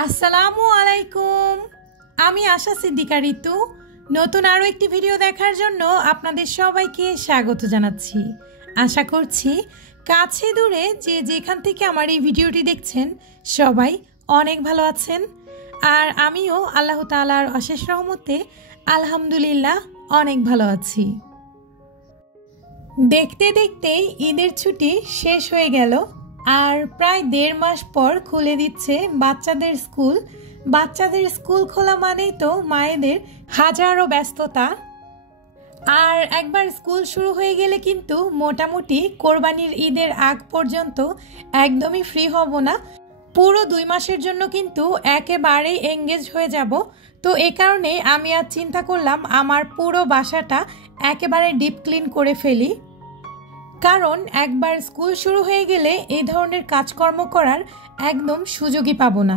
আসসালামু আলাইকুম। আমি আশা সিদ্দিকা ঋতু নতুন আরও একটি ভিডিও দেখার জন্য আপনাদের সবাইকে স্বাগত জানাচ্ছি। আশা করছি কাছে দূরে যে যেখান থেকে আমার এই ভিডিওটি দেখছেন সবাই অনেক ভালো আছেন, আর আমিও আল্লাহ তাআলার অশেষ রহমতে আলহামদুলিল্লাহ অনেক ভালো আছি। দেখতে দেখতে ঈদের ছুটি শেষ হয়ে গেল, আর প্রায় 1.5 মাস পর খুলে দিচ্ছে বাচ্চাদের স্কুল। বাচ্চাদের স্কুল খোলা মানেই তো মায়েদের হাজারো ব্যস্ততা। আর একবার স্কুল শুরু হয়ে গেলে কিন্তু মোটামুটি কোরবানির ঈদের আগ পর্যন্ত একদমই ফ্রি হব না। পুরো 2 মাসের জন্য কিন্তু একেবারেই এঙ্গেজ হয়ে যাব। তো এ কারণে আমি আজ চিন্তা করলাম আমার পুরো বাসাটা একেবারে ডিপ ক্লিন করে ফেলি, কারণ একবার স্কুল শুরু হয়ে গেলে এই ধরনের কাজকর্ম করার একদম সুযোগই পাবো না।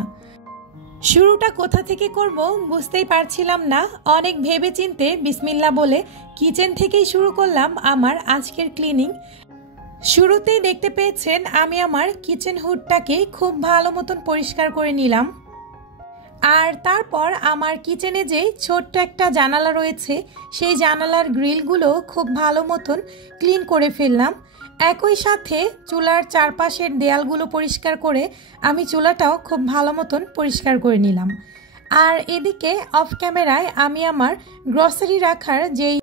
শুরুটা কোথা থেকে করব বুঝতেই পারছিলাম না। অনেক ভেবে চিন্তে বিসমিল্লাহ বলে কিচেন থেকেই শুরু করলাম আমার আজকের ক্লিনিং। শুরুতেই দেখতে পেয়েছেন আমি আমার কিচেন হুডটাকে খুব ভালো মতন পরিষ্কার করে নিলাম, আর তারপর আমার কিচেনে যে ছোট্ট একটা জানালা রয়েছে সেই জানালার গ্রিলগুলো খুব ভালো মতন ক্লিন করে ফেললাম। একই সাথে চুলার চারপাশের দেয়ালগুলো পরিষ্কার করে আমি চুলাটাও খুব ভালো মতন পরিষ্কার করে নিলাম। আর এদিকে অফ ক্যামেরায় আমি আমার গ্রসারি রাখার যেই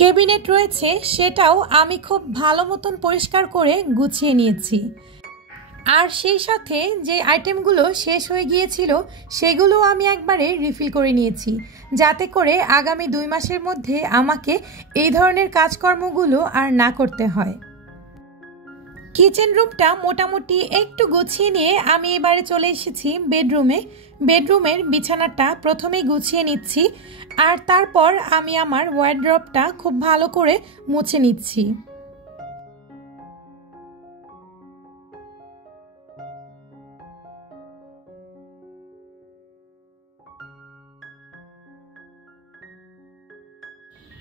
ক্যাবিনেট রয়েছে সেটাও আমি খুব ভালো মতন পরিষ্কার করে গুছিয়ে নিয়েছি। আর সেই সাথে যে আইটেমগুলো শেষ হয়ে গিয়েছিল সেগুলো আমি একবারে রিফিল করে নিয়েছি, যাতে করে আগামী 2 মাসের মধ্যে আমাকে এই ধরনের কাজকর্মগুলো আর না করতে হয়। কিচেন রুমটা মোটামুটি একটু গুছিয়ে নিয়ে আমি এবারে চলে এসেছি বেডরুমে। বেডরুমের বিছানাটা প্রথমেই গুছিয়ে নিচ্ছি, আর তারপর আমি আমার ওয়ার্ড্রপটা খুব ভালো করে মুছে নিচ্ছি।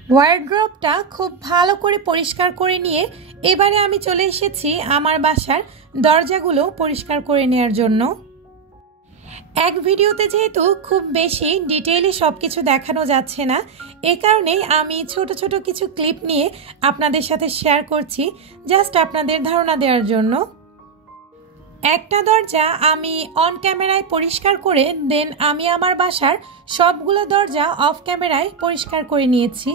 ওয়ার্ড্রপটা খুব ভালো করে পরিষ্কার করে নিয়ে এবারে আমি চলে এসেছি আমার বাসার দরজাগুলো পরিষ্কার করে নেওয়ার জন্য। এক ভিডিওতে যেহেতু খুব বেশি ডিটেইলে সব কিছু দেখানো যাচ্ছে না, এ কারণেই আমি ছোট ছোট কিছু ক্লিপ নিয়ে আপনাদের সাথে শেয়ার করছি, জাস্ট আপনাদের ধারণা দেওয়ার জন্য। একটা দরজা আমি অন ক্যামেরায় পরিষ্কার করে দেন আমি আমার বাসার সবগুলো দরজা অফ ক্যামেরায় পরিষ্কার করে নিয়েছি।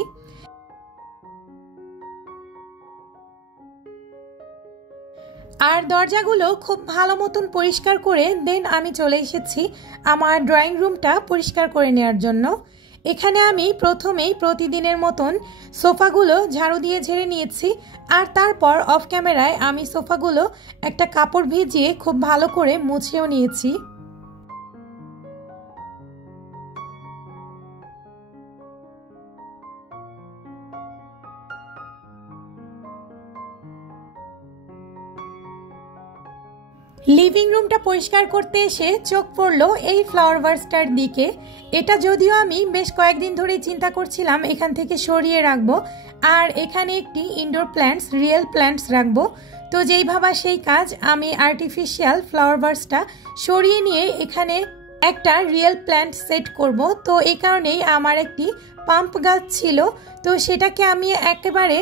আর দরজাগুলো খুব ভালো মতন পরিষ্কার করে দেন আমি চলে এসেছি আমার ড্রয়িং রুমটা পরিষ্কার করে নেওয়ার জন্য। এখানে আমি প্রথমেই প্রতিদিনের মতন সোফাগুলো ঝাড়ু দিয়ে ঝেড়ে নিয়েছি, আর তারপর অফ ক্যামেরায় আমি সোফাগুলো একটা কাপড় ভিজিয়ে খুব ভালো করে মুছেও নিয়েছি। লিভিং রুমটা পরিষ্কার করতে এসে চোখ পড়লো এই ফ্লাওয়ার ভাসটার দিকে। এটা যদিও আমি বেশ কয়েকদিন ধরেই চিন্তা করছিলাম এখান থেকে সরিয়ে রাখবো, আর এখানে একটি ইনডোর প্ল্যান্টস রিয়েল প্ল্যান্টস রাখবো। তো যেই ভাবা সেই কাজ, আমি আর্টিফিশিয়াল ফ্লাওয়ার ভাসটা সরিয়ে নিয়ে এখানে একটা রিয়েল প্ল্যান্ট সেট করব। তো এই কারণেই আমার একটি পাম্প গাছ ছিল, তো সেটাকে আমি একেবারে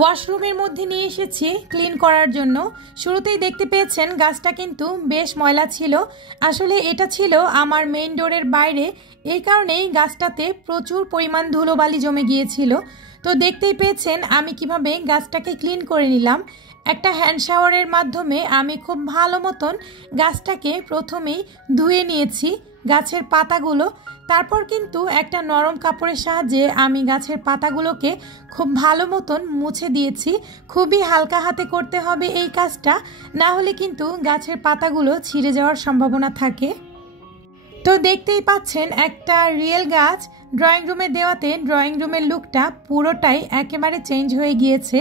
ওয়াশরুমের মধ্যে নিয়ে এসেছি ক্লিন করার জন্য। শুরুতেই দেখতে পেয়েছেন গাছটা কিন্তু বেশ ময়লা ছিল। আসলে এটা ছিল আমার মেইন ডোরের বাইরে, এই কারণেই গাছটাতে প্রচুর পরিমাণ ধুলোবালি জমে গিয়েছিল। তো দেখতেই পেয়েছেন আমি কিভাবে গাছটাকে ক্লিন করে নিলাম। একটা হ্যান্ড শাওয়ারের মাধ্যমে আমি খুব ভালো মতন গাছটাকে প্রথমেই ধুয়ে নিয়েছি গাছের পাতাগুলো। তারপর কিন্তু একটা নরম কাপড়ের সাহায্যে আমি গাছের পাতাগুলোকে খুব ভালো মতন মুছে দিয়েছি। খুবই হালকা হাতে করতে হবে এই কাজটা, না হলে কিন্তু গাছের পাতাগুলো ছিঁড়ে যাওয়ার সম্ভাবনা থাকে। তো দেখতেই পাচ্ছেন একটা রিয়েল গাছ ড্রয়িং রুমে দেওয়াতে ড্রয়িং রুমের লুকটা পুরোটাই একেবারে চেঞ্জ হয়ে গিয়েছে।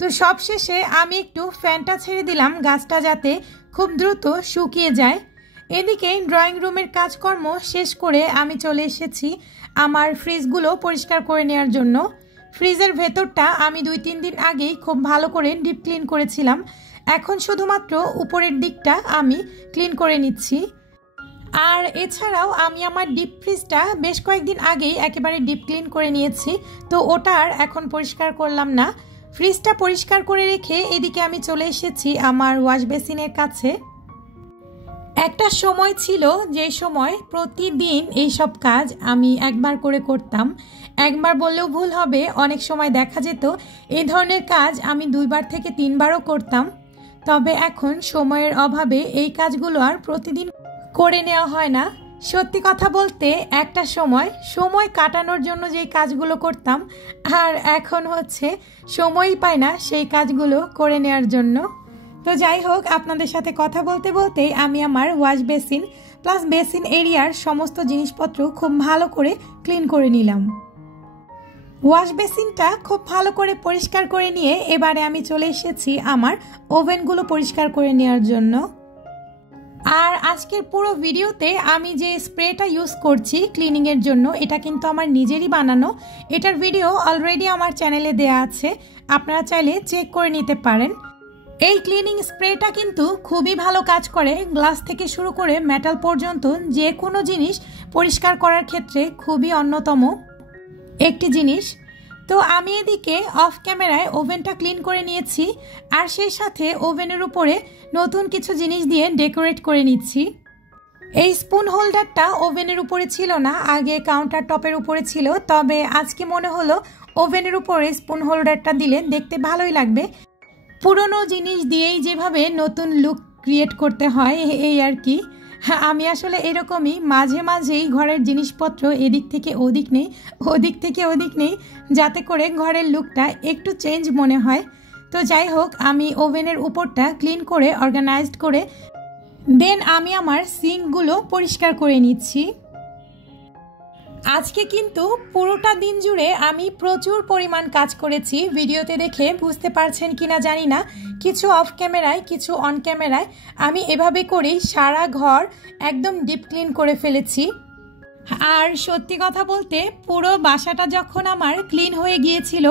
তো সবশেষে আমি একটু ফ্যানটা ছেড়ে দিলাম গাছটা যাতে খুব দ্রুত শুকিয়ে যায়। এদিকে ড্রয়িং রুমের কাজকর্ম শেষ করে আমি চলে এসেছি আমার ফ্রিজগুলো পরিষ্কার করে নেওয়ার জন্য। ফ্রিজের ভেতরটা আমি 2-3 দিন আগেই খুব ভালো করে ডিপ ক্লিন করেছিলাম, এখন শুধুমাত্র উপরের দিকটা আমি ক্লিন করে নিচ্ছি। আর এছাড়াও আমি আমার ডিপ ফ্রিজটা বেশ কয়েকদিন আগেই একেবারে ডিপ ক্লিন করে নিয়েছি, তো ওটা আর এখন পরিষ্কার করলাম না। ফ্রিজটা পরিষ্কার করে রেখে এদিকে আমি চলে এসেছি আমার ওয়াশ বেসিনের কাছে। একটা সময় ছিল যে সময় প্রতিদিন এইসব কাজ আমি একবার করে করতাম। একবার বললেও ভুল হবে, অনেক সময় দেখা যেত এই ধরনের কাজ আমি 2বার থেকে 3বারও করতাম। তবে এখন সময়ের অভাবে এই কাজগুলো আর প্রতিদিন করে নেওয়া হয় না। সত্যি কথা বলতে একটা সময় কাটানোর জন্য যেই কাজগুলো করতাম, আর এখন হচ্ছে সময়ই পাই না সেই কাজগুলো করে নেওয়ার জন্য। তো যাই হোক, আপনাদের সাথে কথা বলতে বলতেই আমি আমার ওয়াশ বেসিন প্লাস বেসিন এরিয়ার সমস্ত জিনিসপত্র খুব ভালো করে ক্লিন করে নিলাম। ওয়াশ বেসিনটা খুব ভালো করে পরিষ্কার করে নিয়ে এবারে আমি চলে এসেছি আমার ওভেনগুলো পরিষ্কার করে নেওয়ার জন্য। আর আজকের পুরো ভিডিওতে আমি যে স্প্রেটা ইউজ করছি ক্লিনিংয়ের জন্য, এটা কিন্তু আমার নিজেরই বানানো। এটার ভিডিও অলরেডি আমার চ্যানেলে দেয়া আছে, আপনারা চাইলে চেক করে নিতে পারেন। এই ক্লিনিং স্প্রেটা কিন্তু খুবই ভালো কাজ করে, গ্লাস থেকে শুরু করে মেটাল পর্যন্ত যে কোনো জিনিস পরিষ্কার করার ক্ষেত্রে খুবই অন্যতম একটি জিনিস। তো আমি এদিকে অফ ক্যামেরায় ওভেনটা ক্লিন করে নিয়েছি, আর সেই সাথে ওভেনের উপরে নতুন কিছু জিনিস দিয়ে ডেকোরেট করে নিচ্ছি। এই স্পুন হোল্ডারটা ওভেনের উপরে ছিল না, আগে কাউন্টার টপের উপরে ছিল, তবে আজকে মনে হলো ওভেনের উপরে স্পুন হোল্ডারটা দিলে দেখতে ভালোই লাগবে। পুরনো জিনিস দিয়েই যেভাবে নতুন লুক ক্রিয়েট করতে হয় এই আর কি। আমি আসলে এরকমই মাঝে মাঝেই ঘরের জিনিসপত্র এদিক থেকে ওদিক নেই, ওদিক থেকে ওদিক নেই, যাতে করে ঘরের লুকটা একটু চেঞ্জ মনে হয়। তো যাই হোক, আমি ওভেনের উপরটা ক্লিন করে অর্গানাইজড করে দেন আমি আমার সিঙ্কগুলো পরিষ্কার করে নিচ্ছি। আজকে কিন্তু পুরোটা দিন জুড়ে আমি প্রচুর পরিমাণ কাজ করেছি, ভিডিওতে দেখে বুঝতে পারছেন কিনা জানি না। কিছু অফ ক্যামেরায়, কিছু অন ক্যামেরায় আমি এভাবে করেই সারা ঘর একদম ডিপ ক্লিন করে ফেলেছি। আর সত্যি কথা বলতে পুরো বাসাটা যখন আমার ক্লিন হয়ে গিয়েছিল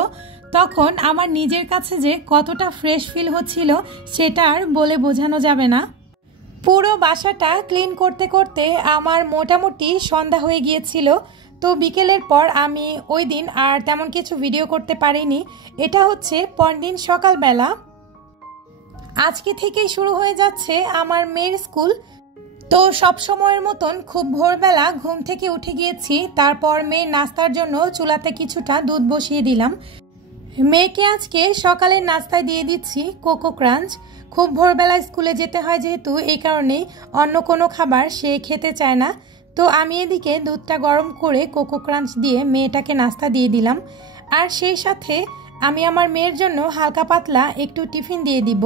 তখন আমার নিজের কাছে যে কতটা ফ্রেশ ফিল হচ্ছিল সেটা আর বলে বোঝানো যাবে না। পুরো বাসাটা ক্লিন করতে করতে আমার মোটামুটি সন্ধ্যা হয়ে গিয়েছিল। তো বিকেলের পর আমি ওই দিন আর তেমন কিছু ভিডিও করতে পারিনি। এটা হচ্ছে পরদিন সকালবেলা। আজকে থেকেই শুরু হয়ে যাচ্ছে আমার মেয়ের স্কুল। তো সব সময়ের মতন খুব ভোরবেলা ঘুম থেকে উঠে গিয়েছি, তারপর মেয়ের নাস্তার জন্য চুলাতে কিছুটা দুধ বসিয়ে দিলাম। মেয়েকে আজকে সকালের নাস্তায় দিয়ে দিচ্ছি কোকো ক্রাঞ্চ। খুব ভোরবেলা স্কুলে যেতে হয় যেহেতু, এই কারণেই অন্য কোনো খাবার সে খেতে চায় না। তো আমি এদিকে দুধটা গরম করে কোকো ক্রাঞ্চ দিয়ে মেয়েটাকে নাস্তা দিয়ে দিলাম। আর সেই সাথে আমি আমার মেয়ের জন্য হালকা পাতলা একটু টিফিন দিয়ে দিব,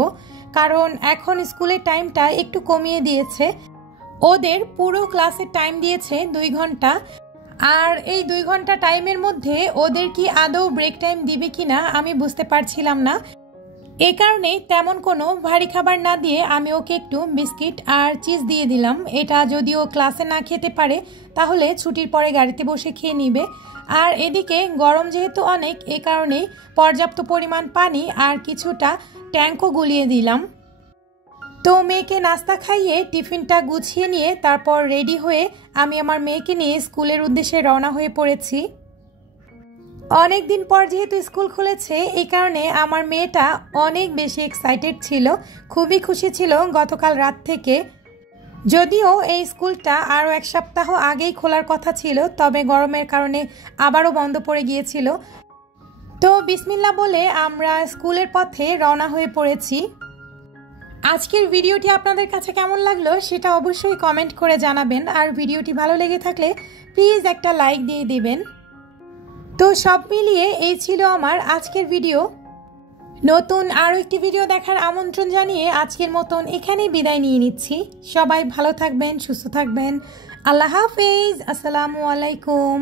কারণ এখন স্কুলের টাইমটা একটু কমিয়ে দিয়েছে। ওদের পুরো ক্লাসের টাইম দিয়েছে 2 ঘন্টা, আর এই 2 ঘন্টা টাইমের মধ্যে ওদের কি আদৌ ব্রেক টাইম দিবে কিনা আমি বুঝতে পারছিলাম না। এই কারণেই তেমন কোনো ভারী খাবার না দিয়ে আমি ওকে একটু বিস্কিট আর চিজ দিয়ে দিলাম। এটা যদি ও ক্লাসে না খেতে পারে তাহলে ছুটির পরে গাড়িতে বসে খেয়ে নিবে। আর এদিকে গরম যেহেতু অনেক, এ কারণেই পর্যাপ্ত পরিমাণ পানি আর কিছুটা ট্যাঙ্কও গুলিয়ে দিলাম। তো মেয়েকে নাস্তা খাইয়ে টিফিনটা গুছিয়ে নিয়ে তারপর রেডি হয়ে আমি আমার মেয়েকে নিয়ে স্কুলের উদ্দেশ্যে রওনা হয়ে পড়েছি। অনেক দিন পর যেহেতু স্কুল খুলেছে, এই কারণে আমার মেয়েটা অনেক বেশি এক্সাইটেড ছিল, খুবই খুশি ছিল গতকাল রাত থেকে। যদিও এই স্কুলটা আরও 1 সপ্তাহ আগেই খোলার কথা ছিল, তবে গরমের কারণে আবারও বন্ধ পড়ে গিয়েছিল। তো বিসমিল্লাহ বলে আমরা স্কুলের পথে রওনা হয়ে পড়েছি। আজকের ভিডিওটি আপনাদের কাছে কেমন লাগলো সেটা অবশ্যই কমেন্ট করে জানাবেন, আর ভিডিওটি ভালো লেগে থাকলে প্লিজ একটা লাইক দিয়ে দিবেন। তো সব মিলিয়ে এই ছিল আমার আজকের ভিডিও। নতুন আরও একটি ভিডিও দেখার আমন্ত্রণ জানিয়ে আজকের মতন এখানেই বিদায় নিয়ে নিচ্ছি। সবাই ভালো থাকবেন, সুস্থ থাকবেন। আল্লাহ হাফেজ। আসসালামু আলাইকুম।